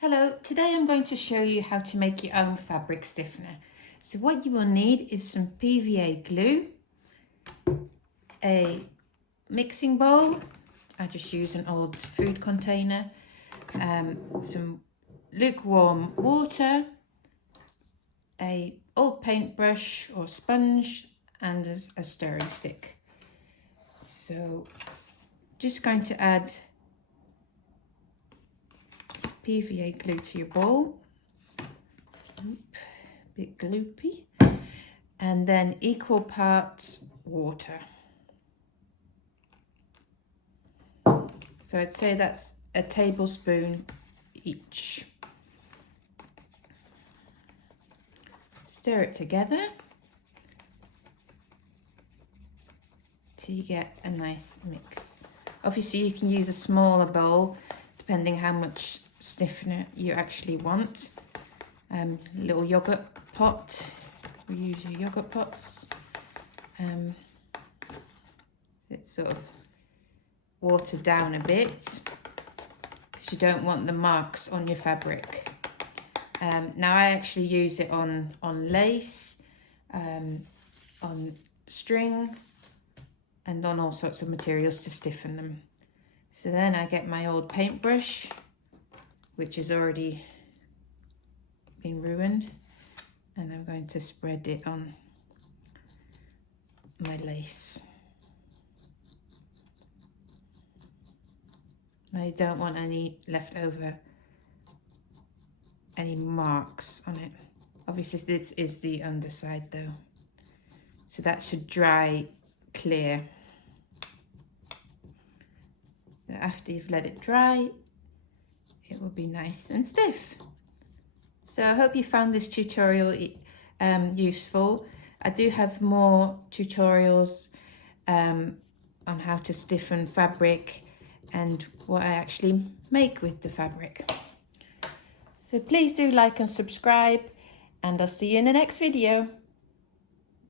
Hello, today I'm going to show you how to make your own fabric stiffener. So what you will need is some PVA glue, a mixing bowl, I just use an old food container, some lukewarm water, a old paintbrush or sponge and a stirring stick. So just going to add PVA glue to your bowl. Bit gloopy. And then equal parts water. So I'd say that's a tablespoon each. Stir it together till you get a nice mix. Obviously you can use a smaller bowl depending how much stiffener you actually want. Little yogurt pot, we use your yogurt pots. It's sort of watered down a bit because you don't want the marks on your fabric. Now I actually use it on lace, on string and on all sorts of materials to stiffen them. So then I get my old paintbrush, which has already been ruined, and I'm going to spread it on my lace. I don't want any leftover, any marks on it. Obviously this is the underside though, so that should dry clear. So after you've let it dry, it will be nice and stiff. So I hope you found this tutorial useful. I do have more tutorials on how to stiffen fabric and what I actually make with the fabric. So please do like and subscribe, and I'll see you in the next video.